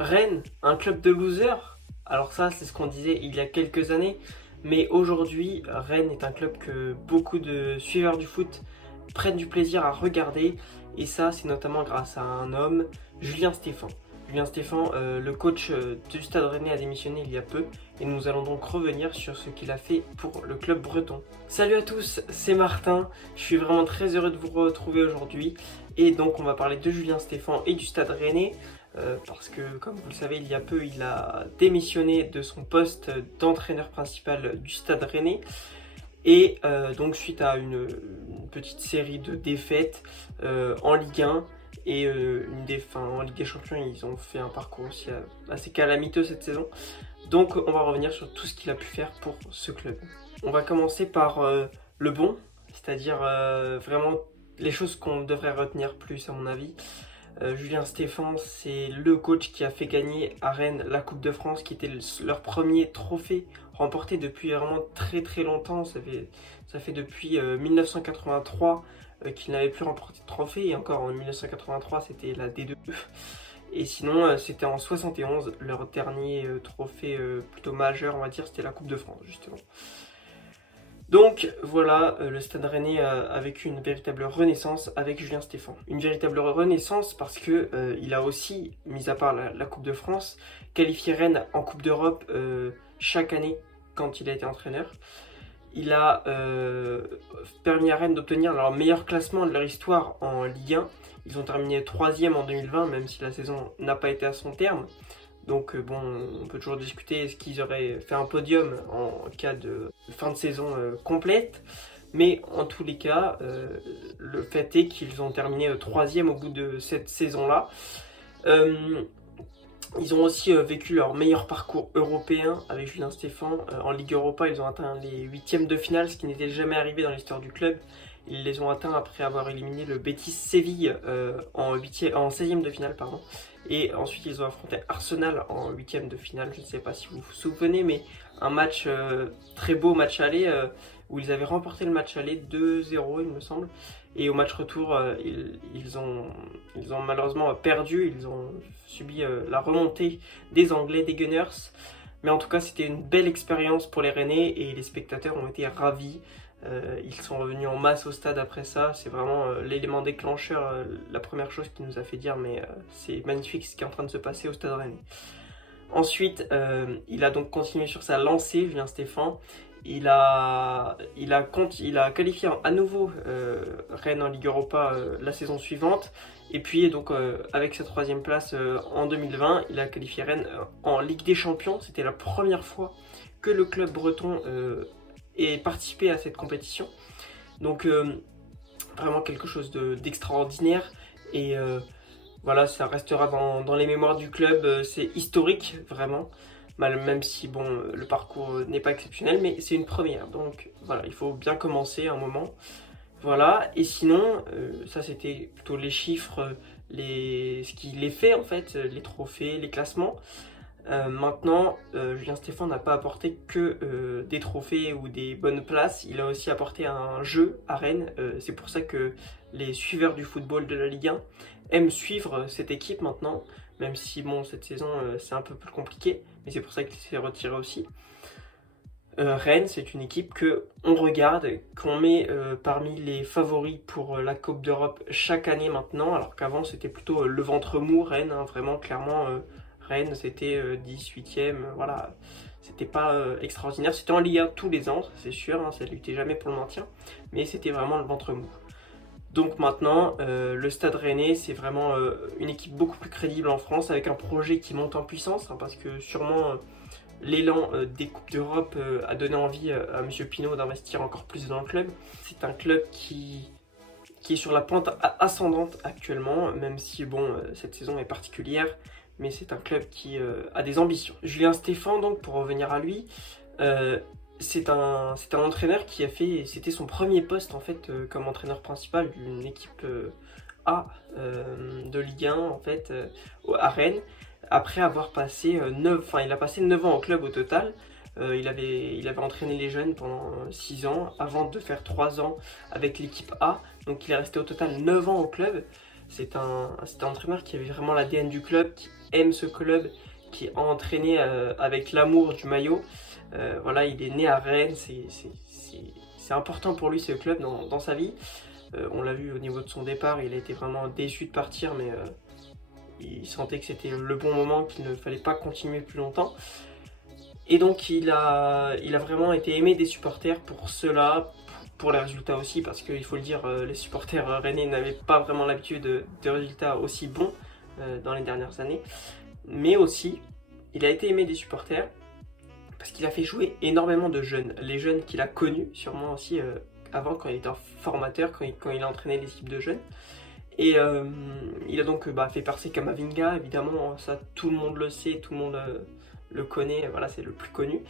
Rennes, un club de losers? Alors ça, c'est ce qu'on disait il y a quelques années, mais aujourd'hui, Rennes est un club que beaucoup de suiveurs du foot prennent du plaisir à regarder, et ça, c'est notamment grâce à un homme, Julien Stéphan. Julien Stéphan, le coach du Stade Rennais, a démissionné il y a peu, et nous allons donc revenir sur ce qu'il a fait pour le club breton. Salut à tous, c'est Martin, je suis vraiment très heureux de vous retrouver aujourd'hui, et donc on va parler de Julien Stéphan et du Stade Rennais. Parce que, comme vous le savez, il y a peu, il a démissionné de son poste d'entraîneur principal du Stade Rennais. Et donc, suite à une petite série de défaites en Ligue 1 et en Ligue des Champions, ils ont fait un parcours aussi assez calamiteux cette saison. Donc, on va revenir sur tout ce qu'il a pu faire pour ce club. On va commencer par le bon, c'est-à-dire vraiment les choses qu'on devrait retenir plus, à mon avis. Julien Stéphan, c'est le coach qui a fait gagner à Rennes la Coupe de France, qui était leur premier trophée remporté depuis vraiment très très longtemps. Ça fait depuis 1983 qu'ils n'avaient plus remporté de trophée, et encore en 1983 c'était la D2. Et sinon c'était en 71 leur dernier trophée plutôt majeur, on va dire, c'était la Coupe de France justement. Donc voilà, le Stade Rennais a vécu une véritable renaissance avec Julien Stéphan. Une véritable renaissance parce que il a aussi, mis à part la Coupe de France, qualifié Rennes en Coupe d'Europe chaque année quand il a été entraîneur. Il a permis à Rennes d'obtenir leur meilleur classement de leur histoire en Ligue 1. Ils ont terminé 3e en 2020, même si la saison n'a pas été à son terme. Donc bon, on peut toujours discuter est-ce qu'ils auraient fait un podium en cas de fin de saison complète. Mais en tous les cas, le fait est qu'ils ont terminé troisième au bout de cette saison-là. Euh, Ils ont aussi vécu leur meilleur parcours européen avec Julien Stéphan. En Ligue Europa, ils ont atteint les huitièmes de finale, ce qui n'était jamais arrivé dans l'histoire du club. Ils les ont atteints après avoir éliminé le Betis Séville en 16e de finale. Pardon. Et ensuite, ils ont affronté Arsenal en 8e de finale. Je ne sais pas si vous vous souvenez, mais un match, très beau match aller, où ils avaient remporté le match aller 2-0, il me semble. Et au match retour, ils ont malheureusement perdu. Ils ont subi la remontée des Anglais, des Gunners. Mais en tout cas, c'était une belle expérience pour les Rennais et les spectateurs ont été ravis. Ils sont revenus en masse au stade après ça. C'est vraiment l'élément déclencheur, la première chose qui nous a fait dire mais c'est magnifique ce qui est en train de se passer au Stade Rennais. Ensuite, il a donc continué sur sa lancée, Julien Stéphan. Il a qualifié à nouveau Rennes en Ligue Europa la saison suivante. Et puis donc avec sa troisième place en 2020, il a qualifié Rennes en Ligue des Champions. C'était la première fois que le club breton ait participé à cette compétition. Donc vraiment quelque chose d'extraordinaire. Et voilà, ça restera dans les mémoires du club. C'est historique, vraiment. Même si bon, le parcours n'est pas exceptionnel, mais c'est une première. Donc voilà, il faut bien commencer un moment. Voilà, et sinon, ça c'était plutôt les chiffres, ce qu'il est fait en fait, les trophées, les classements. Maintenant, Julien Stéphan n'a pas apporté que des trophées ou des bonnes places, il a aussi apporté un jeu à Rennes. C'est pour ça que les suiveurs du football de la Ligue 1 aiment suivre cette équipe maintenant, même si bon, cette saison c'est un peu plus compliqué, mais c'est pour ça qu'il s'est retiré aussi. Rennes, c'est une équipe que on regarde, qu'on met parmi les favoris pour la Coupe d'Europe chaque année maintenant, alors qu'avant c'était plutôt le ventre mou, Rennes, hein, vraiment clairement. Rennes, c'était 18e, voilà, c'était pas extraordinaire. C'était en Ligue 1 tous les ans, c'est sûr, hein, ça ne luttait jamais pour le maintien, mais c'était vraiment le ventre mou. Donc maintenant, le Stade Rennais, c'est vraiment une équipe beaucoup plus crédible en France, avec un projet qui monte en puissance, hein, parce que sûrement l'élan des Coupes d'Europe a donné envie à M. Pinault d'investir encore plus dans le club. C'est un club qui est sur la pente ascendante actuellement, même si bon, cette saison est particulière, mais c'est un club qui a des ambitions. Julien Stéphan, donc, pour revenir à lui, c'est un entraîneur qui a fait, c'était son premier poste en fait comme entraîneur principal d'une équipe A de Ligue 1 en fait à Rennes. Après avoir passé il a passé 9 ans au club au total. Il avait entraîné les jeunes pendant 6 ans avant de faire 3 ans avec l'équipe A. Donc il est resté au total 9 ans au club. C'est un entraîneur qui avait vraiment l'ADN du club, qui aime ce club, qui a entraîné avec l'amour du maillot. Voilà, il est né à Rennes, c'est important pour lui ce club dans sa vie. On l'a vu au niveau de son départ, il a été vraiment déçu de partir, mais il sentait que c'était le bon moment, qu'il ne fallait pas continuer plus longtemps. Et donc il a vraiment été aimé des supporters pour cela, pour les résultats aussi, parce qu'il faut le dire, les supporters rennais n'avaient pas vraiment l'habitude de résultats aussi bons dans les dernières années. Mais aussi, il a été aimé des supporters parce qu'il a fait jouer énormément de jeunes. Les jeunes qu'il a connus, sûrement aussi avant, quand il était formateur, quand il a entraîné l'équipe de jeunes. Et il a donc fait percer Kamavinga, évidemment, ça tout le monde le sait, tout le monde le connaît, voilà, c'est le plus connu.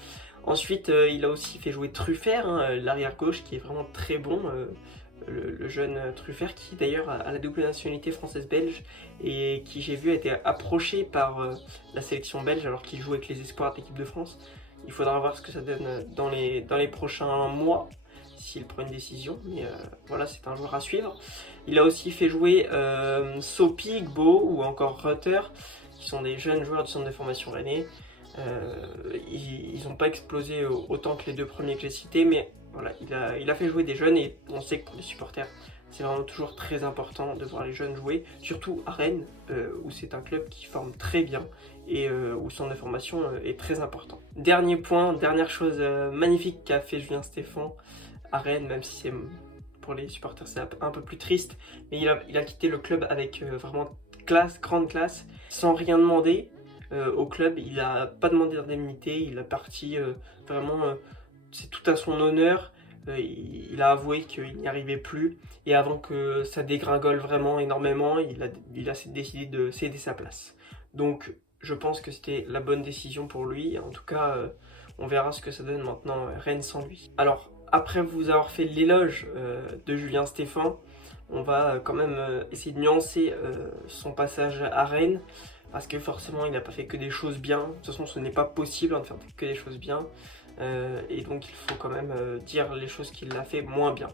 Ensuite, il a aussi fait jouer Truffert, hein, l'arrière gauche, qui est vraiment très bon, le jeune Truffert, qui d'ailleurs a la double nationalité française-belge, et qui, j'ai vu, a été approché par la sélection belge, alors qu'il joue avec les espoirs de l'équipe de France. Il faudra voir ce que ça donne dans les prochains mois, s'il prend une décision, mais voilà, c'est un joueur à suivre. Il a aussi fait jouer Sopi, Gbo ou encore Rutter, qui sont des jeunes joueurs du centre de formation rennais. Ils n'ont pas explosé autant que les deux premiers que j'ai cités, mais voilà, il a fait jouer des jeunes, et on sait que pour les supporters, c'est vraiment toujours très important de voir les jeunes jouer, surtout à Rennes, où c'est un club qui forme très bien et où le centre de formation est très important. Dernier point, dernière chose magnifique qu'a fait Julien Stéphan à Rennes, même si c'est pour les supporters c'est un peu plus triste, mais il a quitté le club avec vraiment grande classe, sans rien demander au club. Il n'a pas demandé d'indemnité, il est parti vraiment, c'est tout à son honneur. Il a avoué qu'il n'y arrivait plus, et avant que ça dégringole vraiment énormément, il a décidé de céder sa place. Donc je pense que c'était la bonne décision pour lui. En tout cas, on verra ce que ça donne maintenant Rennes sans lui. Alors, après vous avoir fait l'éloge de Julien Stéphan, on va quand même essayer de nuancer son passage à Rennes, parce que forcément il n'a pas fait que des choses bien. De toute façon, ce n'est pas possible de faire que des choses bien, et donc il faut quand même dire les choses qu'il a fait moins bien.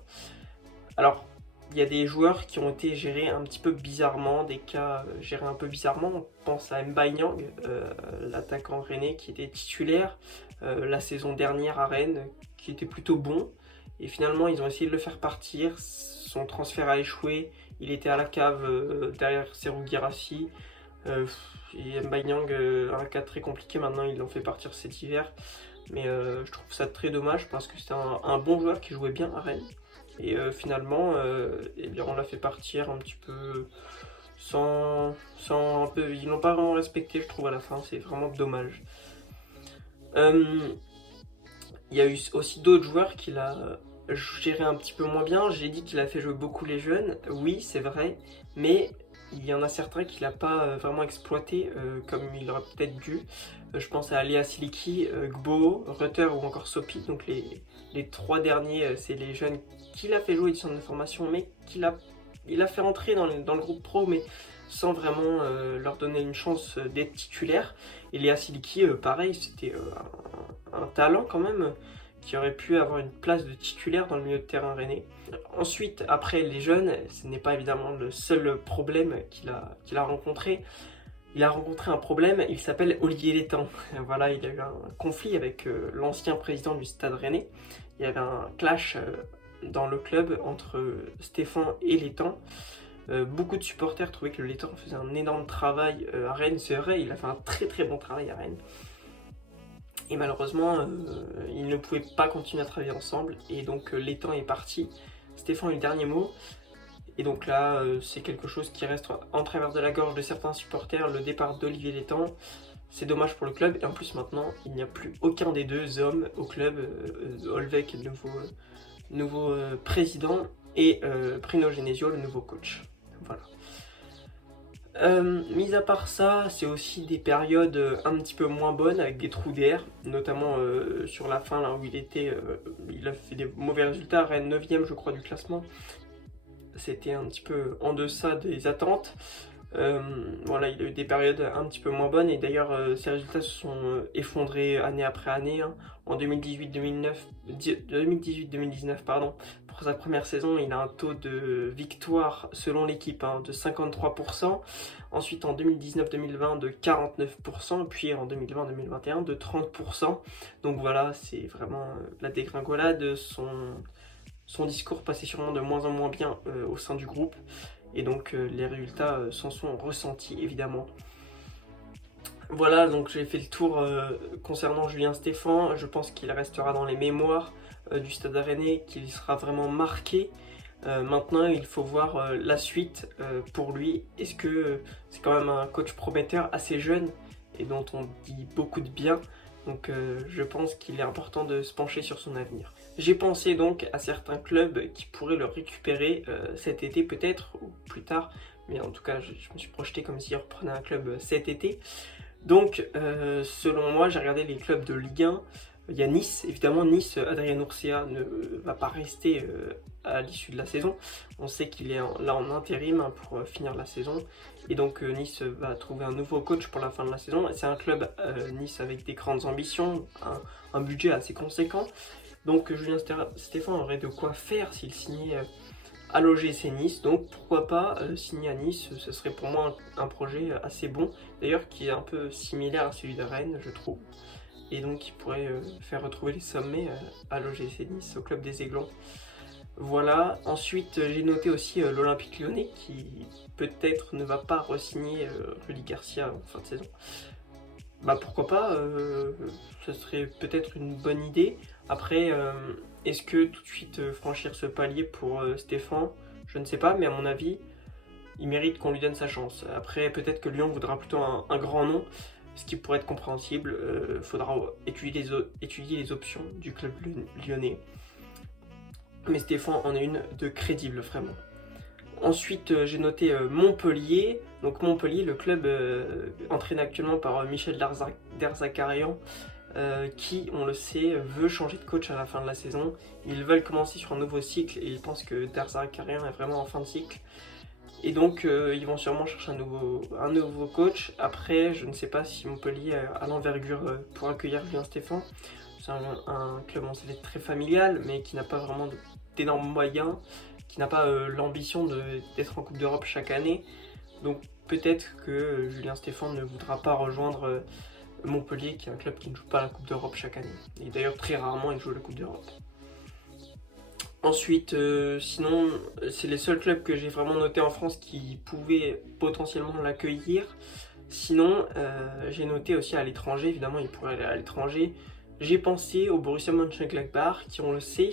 Alors, il y a des joueurs qui ont été gérés un petit peu bizarrement, des cas gérés un peu bizarrement. On pense à Mbaye Niang, l'attaquant rennais qui était titulaire la saison dernière à Rennes, qui était plutôt bon. Et finalement, ils ont essayé de le faire partir. Son transfert a échoué. Il était à la cave derrière Serhou Guirassy. Et Mbaye Niang, un cas très compliqué. Maintenant, ils l'ont fait partir cet hiver. Mais je trouve ça très dommage, parce que c'était un bon joueur qui jouait bien à Rennes. Et finalement, eh bien, on l'a fait partir un petit peu sans un peu. Ils l'ont pas vraiment respecté, je trouve, à la fin. C'est vraiment dommage. Il y a eu aussi d'autres joueurs qu'il a géré un petit peu moins bien. J'ai dit qu'il a fait jouer beaucoup les jeunes. Oui, c'est vrai. Mais il y en a certains qu'il n'a pas vraiment exploité comme il aurait peut-être dû. Je pense à Léa Siliki, Gbo, Rutter ou encore Sopi. Donc les trois derniers, c'est les jeunes qu'il a fait jouer du centre de formation, mais il a fait rentrer dans le groupe pro, mais sans vraiment leur donner une chance d'être titulaire. Et Léa Siliki, pareil, c'était un talent quand même, qui aurait pu avoir une place de titulaire dans le milieu de terrain rennais. Ensuite, après les jeunes, ce n'est pas évidemment le seul problème qu'il a rencontré. Il a rencontré un problème, il s'appelle Olivier Létang. Voilà, il a eu un conflit avec l'ancien président du Stade Rennais. Il y avait un clash dans le club entre Stéphan et Létang. Beaucoup de supporters trouvaient que Létang faisait un énorme travail à Rennes. C'est vrai, il a fait un très très bon travail à Rennes. Et malheureusement, ils ne pouvaient pas continuer à travailler ensemble. Et donc Létang est parti. Stéphan a eu le dernier mot. Et donc là, c'est quelque chose qui reste en travers de la gorge de certains supporters, le départ d'Olivier Létang. C'est dommage pour le club. Et en plus, maintenant, il n'y a plus aucun des deux hommes au club. Olvec, le nouveau président, et Prino Genesio, le nouveau coach. Voilà. Mis à part ça, c'est aussi des périodes un petit peu moins bonnes, avec des trous d'air, notamment sur la fin, là où il a fait des mauvais résultats. Rennes 9ème, je crois, du classement. C'était un petit peu en deçà des attentes. Voilà, il a eu des périodes un petit peu moins bonnes et d'ailleurs ses résultats se sont effondrés année après année, hein. En 2018-2019, pardon, pour sa première saison, il a un taux de victoire selon l'équipe, hein, de 53%. Ensuite en 2019-2020 de 49%, puis en 2020-2021 de 30%. Donc voilà, c'est vraiment la dégringolade. Son discours passait sûrement de moins en moins bien au sein du groupe. Et donc les résultats s'en sont ressentis évidemment. Voilà, donc j'ai fait le tour concernant Julien Stéphan. Je pense qu'il restera dans les mémoires du Stade Rennais, qu'il sera vraiment marqué. Maintenant, il faut voir la suite pour lui. Est-ce que c'est quand même un coach prometteur assez jeune et dont on dit beaucoup de bien. Donc je pense qu'il est important de se pencher sur son avenir. J'ai pensé donc à certains clubs qui pourraient le récupérer cet été peut-être, ou plus tard. Mais en tout cas, je me suis projeté comme s'il reprenait un club cet été. Donc selon moi, j'ai regardé les clubs de Ligue 1. Il y a Nice, évidemment Nice, Adrien Urcia ne va pas rester à l'issue de la saison. On sait qu'il est là en intérim pour finir la saison. Et donc Nice va trouver un nouveau coach pour la fin de la saison. C'est un club, Nice, avec des grandes ambitions, un budget assez conséquent. Donc Julien Stéphan aurait de quoi faire s'il signait à l'OGC Nice. Donc pourquoi pas signer à Nice, ce serait pour moi un projet assez bon. D'ailleurs qui est un peu similaire à celui de Rennes, je trouve. Et donc il pourrait faire retrouver les sommets à l'OGC Nice, au club des Aiglons. Voilà, ensuite j'ai noté aussi l'Olympique Lyonnais qui peut-être ne va pas re-signer Rudy Garcia en fin de saison. Bah pourquoi pas, ce serait peut-être une bonne idée. Après, est-ce que tout de suite franchir ce palier pour Stéphan? Je ne sais pas, mais à mon avis, il mérite qu'on lui donne sa chance. Après, peut-être que Lyon voudra plutôt un grand nom, ce qui pourrait être compréhensible. Il faudra étudier les options du club lyonnais. Mais Stéphan en est une de crédible, vraiment. Ensuite, j'ai noté Montpellier. Donc Montpellier, le club entraîné actuellement par Michel Derzakarian, qui, on le sait, veut changer de coach à la fin de la saison. Ils veulent commencer sur un nouveau cycle et ils pensent que Derzakarian est vraiment en fin de cycle. Et donc, ils vont sûrement chercher un nouveau coach. Après, je ne sais pas si Montpellier a l'envergure pour accueillir Julien Stéphan. C'est un club, on sait, très familial, mais qui n'a pas vraiment d'énormes moyens, qui n'a pas l'ambition d'être en Coupe d'Europe chaque année. Donc, peut-être que Julien Stéphan ne voudra pas rejoindre Montpellier, qui est un club qui ne joue pas la Coupe d'Europe chaque année. Et d'ailleurs, très rarement, il joue la Coupe d'Europe. Ensuite, sinon, c'est les seuls clubs que j'ai vraiment notés en France qui pouvaient potentiellement l'accueillir. Sinon, j'ai noté aussi à l'étranger, évidemment, il pourrait aller à l'étranger. J'ai pensé au Borussia Mönchengladbach, qui, on le sait,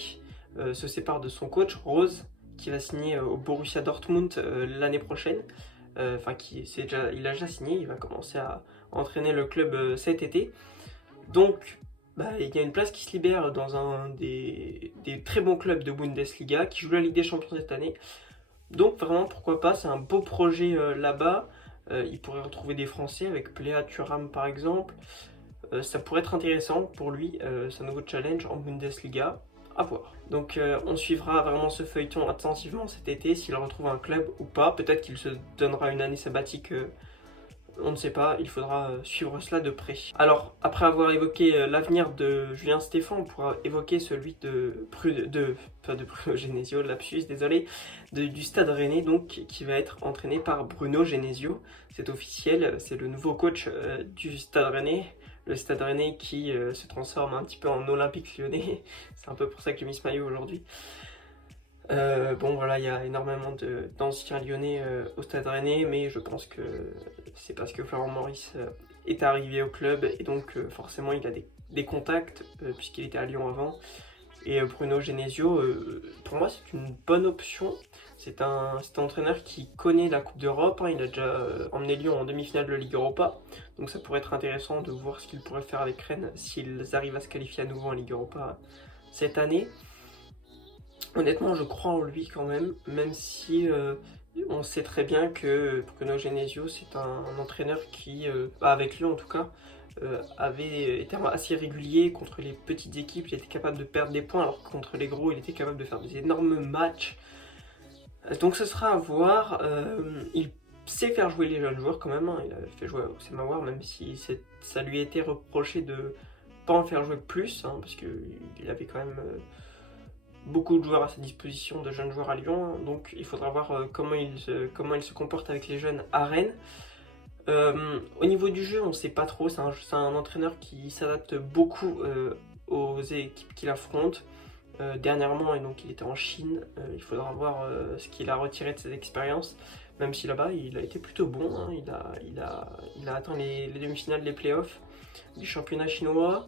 se sépare de son coach, Rose, qui va signer au Borussia Dortmund l'année prochaine. Enfin, il a déjà signé, il va commencer à entraîner le club cet été. Donc, il y a une place qui se libère dans un des très bons clubs de Bundesliga qui joue la Ligue des Champions cette année. Donc vraiment, pourquoi pas, c'est un beau projet là-bas. Il pourrait retrouver des Français avec Plea Thuram par exemple. Ça pourrait être intéressant pour lui, c'est un nouveau challenge en Bundesliga. À voir. Donc on suivra vraiment ce feuilleton attentivement cet été, s'il retrouve un club ou pas. Peut-être qu'il se donnera une année sabbatique. On ne sait pas, il faudra suivre cela de près. Alors, après avoir évoqué l'avenir de Julien Stéphan, on pourra évoquer celui de Bruno Genesio, lapsus, désolé, du Stade Rennais, donc, qui va être entraîné par Bruno Genesio. C'est officiel, c'est le nouveau coach du Stade Rennais. Le Stade Rennais qui se transforme un petit peu en Olympique Lyonnais. C'est un peu pour ça que j'ai mis ce maillot aujourd'hui. Bon voilà, il y a énormément d'anciens lyonnais au Stade Rennais, mais je pense que c'est parce que Florent Maurice est arrivé au club et donc forcément il a des contacts puisqu'il était à Lyon avant. Et Bruno Genesio, pour moi c'est une bonne option. C'est un entraîneur qui connaît la Coupe d'Europe, hein. Il a déjà emmené Lyon en demi-finale de Ligue Europa, donc ça pourrait être intéressant de voir ce qu'il pourrait faire avec Rennes s'ils arrivent à se qualifier à nouveau en Ligue Europa cette année. Honnêtement, je crois en lui quand même si on sait très bien que Bruno Genesio, c'est un entraîneur qui, avec lui en tout cas, avait été assez régulier contre les petites équipes. Il était capable de perdre des points, alors que contre les gros, il était capable de faire des énormes matchs. Donc ce sera à voir. sait faire jouer les jeunes joueurs quand même, hein. Il a fait jouer Oussema Aouar, même si ça lui a été reproché de pas en faire jouer plus, hein, parce qu'il avait quand même beaucoup de joueurs à sa disposition, de jeunes joueurs à Lyon, hein. Donc il faudra voir comment il se comporte avec les jeunes à Rennes. Au niveau du jeu, on ne sait pas trop, c'est un entraîneur qui s'adapte beaucoup aux équipes qu'il affronte. Dernièrement, et donc il était en Chine, il faudra voir ce qu'il a retiré de ses expériences, même si là-bas il a été plutôt bon, hein. Il a atteint les demi-finales des playoffs du championnat chinois,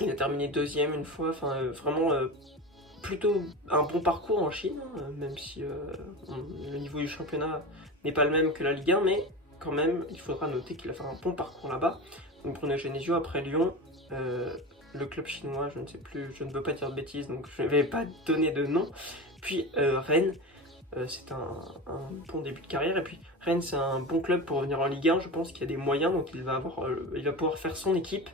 il a terminé deuxième une fois, enfin vraiment plutôt un bon parcours en Chine, hein, même si le niveau du championnat n'est pas le même que la Ligue 1, mais quand même il faudra noter qu'il a fait un bon parcours là-bas. Donc Bruno Genesio après Lyon, le club chinois, je ne sais plus, je ne veux pas dire de bêtises, donc je ne vais pas donner de nom. Puis Rennes, c'est un bon début de carrière. Et puis Rennes, c'est un bon club pour revenir en Ligue 1. Je pense qu'il y a des moyens, donc il va pouvoir faire son équipe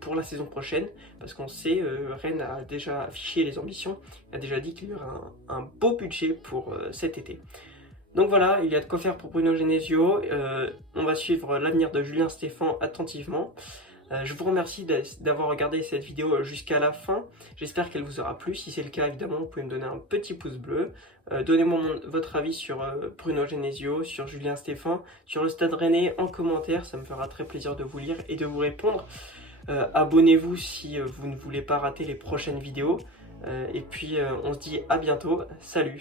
pour la saison prochaine. Parce qu'on sait, Rennes a déjà affiché les ambitions, il a déjà dit qu'il y aura un beau budget pour cet été. Donc voilà, il y a de quoi faire pour Bruno Genesio. On va suivre l'avenir de Julien Stéphan attentivement. Je vous remercie d'avoir regardé cette vidéo jusqu'à la fin. J'espère qu'elle vous aura plu. Si c'est le cas, évidemment, vous pouvez me donner un petit pouce bleu. Donnez-moi votre avis sur Bruno Genesio, sur Julien Stéphan, sur le Stade Rennais en commentaire. Ça me fera très plaisir de vous lire et de vous répondre. Abonnez-vous si vous ne voulez pas rater les prochaines vidéos. Et puis, on se dit à bientôt. Salut!